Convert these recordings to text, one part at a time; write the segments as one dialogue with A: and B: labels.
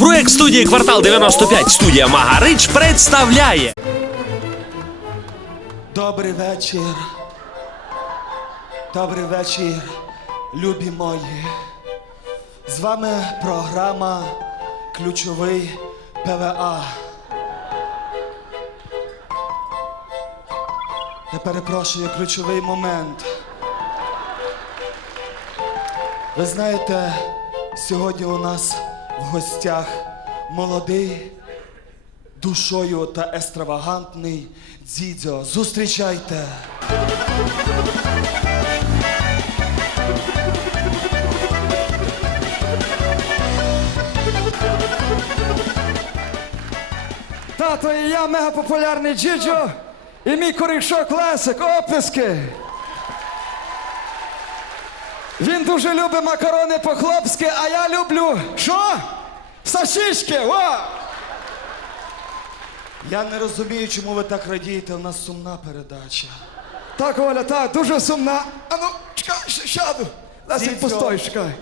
A: Проект студії Квартал 95 студія Магарич представляє
B: Добрий вечір. Добрий вечір, любі мої. З вами програма Ключовий ПВА. Я перепрошую, ключовий момент. Ви знаєте, сьогодні у нас в гостях молодий душою та екстравагантний Дзідзьо. Зустрічайте!
C: Тато і я мегапопулярний Джиджо і мій корішок Лесик, оплески. Він дуже любить макарони по-хлопськи, а я люблю. Що? Сашишки! О!
B: Я не розумію, чому ви так радієте, у нас сумна передача.
C: Так, Оля, так, дуже сумна. А ну, чекай, ще сяду. Лесик, постой, чекай.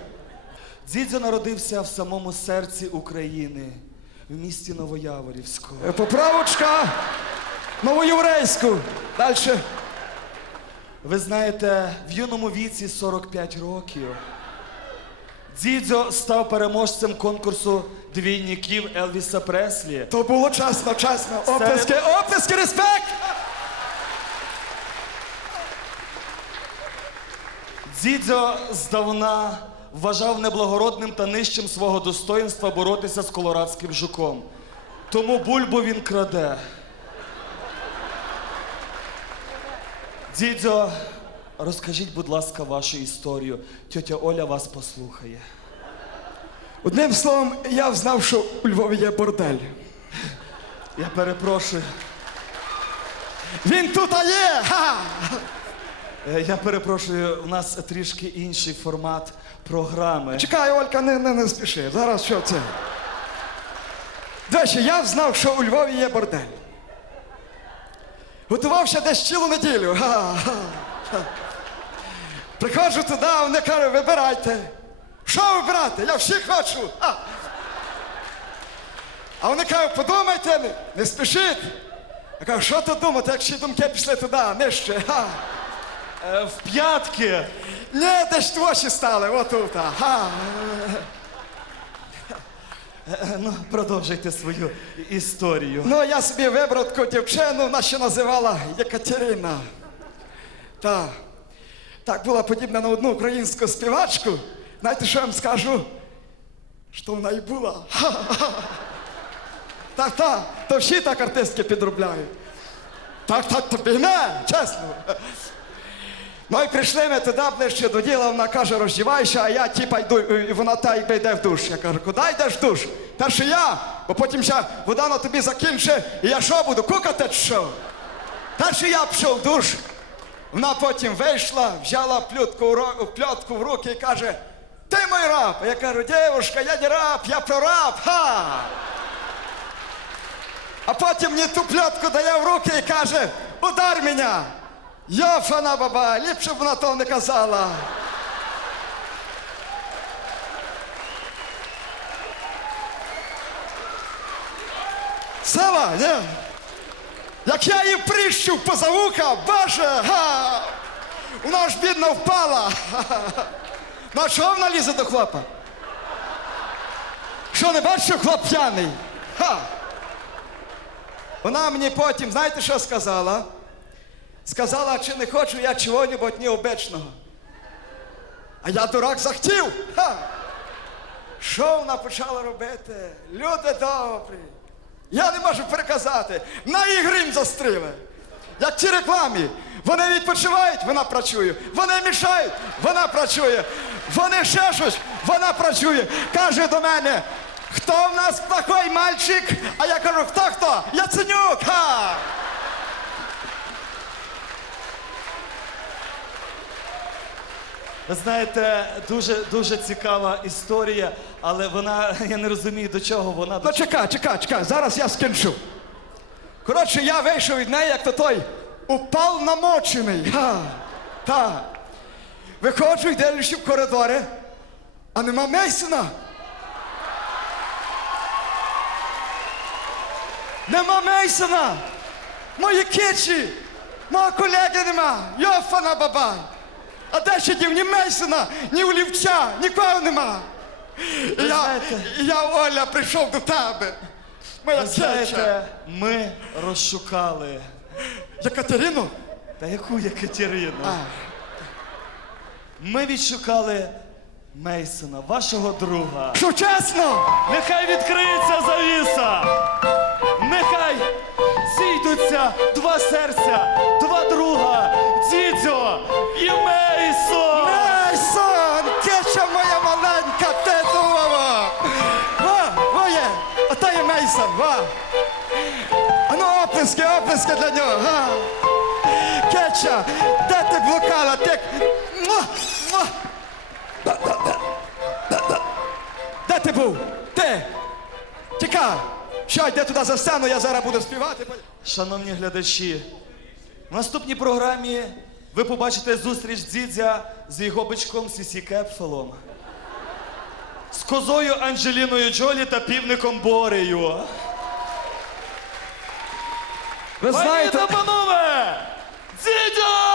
B: Дзідзьо народився в самому серці України, в місті Новояворівську.
C: Е, Поправочка. Новоєврейську. Дальше.
B: Ви знаєте, в юному віці 45 років. Дзідзьо став переможцем конкурсу двійників Елвіса Преслі.
C: То було чесно, чесно. Оплески, оплески, респект!
B: Дзідзьо здавна вважав неблагородним та нижчим свого достоїнства боротися з колорадським жуком. Тому бульбу він краде. Дзідзьо, розкажіть, будь ласка, вашу історію. Тьотя Оля вас послухає.
C: Одним словом, я знав, що у Львові є бордель.
B: Я перепрошую.
C: Він тут а є! Ха!
B: Е, Я перепрошую, у нас трішки інший формат програми.
C: Чекай, Олька, не, не, не спіши. Зараз що це? До я знав, що у Львові є бордель. Готувався десь цілу неділю. Ха, ха, ха. Приходжу туди, а вони кажуть, вибирайте. Що вибирати? Я всі хочу. А вони кажуть, подумайте, не, не спішіть. Я кажу, що тут думати, як всі думки пішли туди, нижче. Ха.
B: Е, В п'ятки.
C: Ні, десь твоші стали, отут. Ага.
B: Е, Ну, продовжуйте свою історію.
C: Ну, я собі вибрав таку дівчину, вона ще називала Єкатерина. Так. Так була подібна на одну українську співачку. Знаєте, що я вам скажу? Що вона і була. Так, так, то всі так артистки підробляють. Так, так, тобі не, чесно. Ну і прийшли ми туди ближче до діла, вона каже, роздівайся, а я типа йду, і вона та й йде в душ. Я кажу, куди йдеш в душ? Перше я, бо потім ще вода на тобі закінчить, і я що буду, кукати чи що? Перше я пішов в душ. Вона потім вийшла, взяла плютку, пльотку в руки і каже, ти мій раб. Я кажу, дівушка, я не раб, я прораб, ха! А потім мені ту пльотку дає в руки і каже, удар мене. Йофана баба, ліпше б вона того не казала. Сава, ні? Як я її прищив поза вуха, боже, га! Вона ж бідна впала. Ха-ха. Ну чого вона лізе до хлопа? Що не бачиш, що хлоп п'яний? Ха! Вона мені потім, знаєте, що сказала? Сказала, чи не хочу я чого-небудь необичного. А я дурак захотів. Що вона почала робити? Люди добрі. Я не можу переказати. На її грим застріли. Як ті рекламі. Вони відпочивають, вона працює. Вони мішають, вона працює. Вони ще щось, вона працює. Каже до мене, хто в нас плохой мальчик? А я кажу, хто хто? Яценюк! Ха!
B: Знаєте, дуже дуже цікава історія, але вона, я не розумію, до чого вона
C: Ну чекай, чекай, чекай, зараз я скінчу. Коротше, я вийшов від неї, як то той упав намочений. Ха, та. Виходжу, йде лише в коридори, а нема Мейсона. Нема Мейсона! Мої кичі! Мого колеги нема! Йофана бабай! А де дів ні Мейсона, ні Олівча, нікого нема! І я,
B: знаєте-
C: і я, Оля, прийшов до тебе. Моя
B: Ви знаєте, ми розшукали.
C: Екатерину?
B: Та яку Екатерину?
C: А.
B: Ми відшукали Мейсона, вашого друга.
C: Що чесно?
B: Нехай відкриється завіса! Нехай зійдуться два серця, два друга, дідьо Мейсон,
C: во! А ну оплески, оплески для нього, га! Кеча, де ти блукала? Ти... Муа! Муа! Де ти був? Ти! Тікай! Що, йди туди за сцену, я зараз буду співати.
B: Шановні глядачі, в наступній програмі ви побачите зустріч дідзя з його бичком Сісі Кепфелом, з козою Анджеліною Джолі та півником Борею.
C: Ви
B: Пані та панове! Дідьо!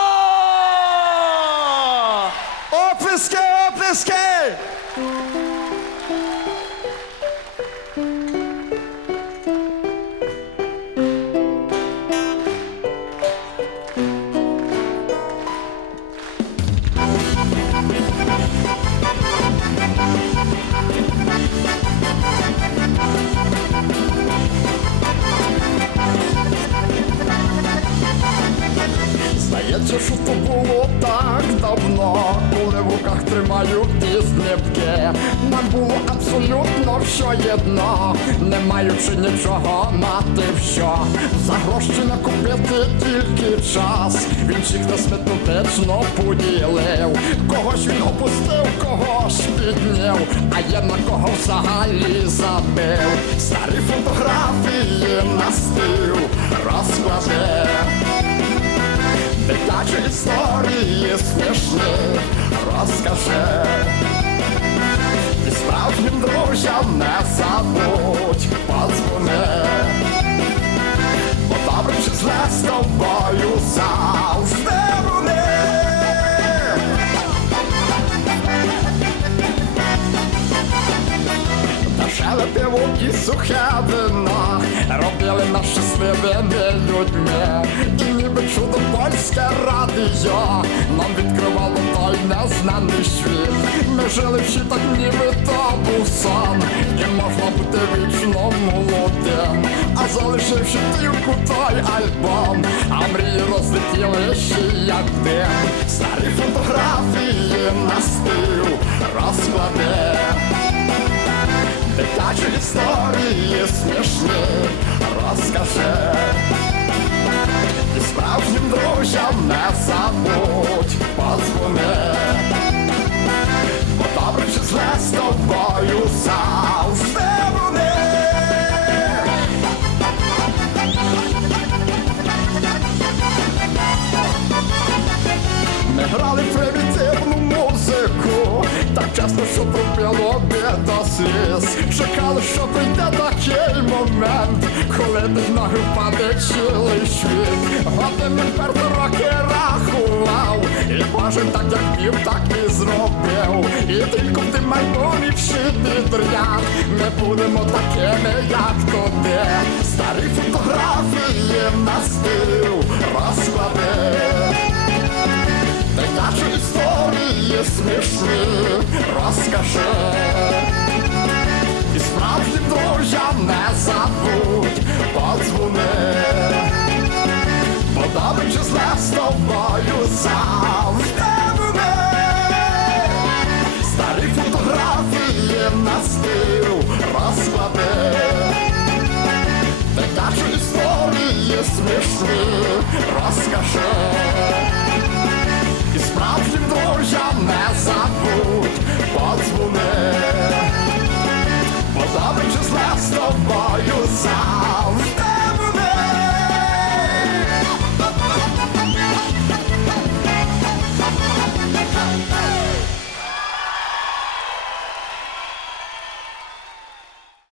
D: Було так давно, коли в руках тримаю ті знипки. Нам було абсолютно все єдно, не маючи нічого мати що. За гроші накупити тільки час. Він всіх нас методично поділив. Когось він опустив, когось підняв, а є на кого взагалі забив. Старі фотографії на стил розкладе. Дитячі історії смішні розкажи І справжнім друзям не забудь людьми І ніби чудо польське радіо. Нам відкривало той незнаний світ. Ми жили всі так ніби то був сон. І можна бути вічно молодим. А залишивши тільки той альбом А мрії розлетілися як дим. Старі фотографії на стил розклади. Дитячі історії смішні. Розкажи справжнім друзям не забудь подзвони Бо добре чи зле з тобою завжди. Вони Ми грали примітивну музику, так часто, що трубило до сліз. Чекали, що прийде під ноги впаде цілий світ. Години вперто роки рахував, і кожен так як вів, так і зробив. І тільки в тим альбомі всі підряд ми будемо такими, як туди. Старі фотографії на стил розклади. Дитячі історії смішні розкажи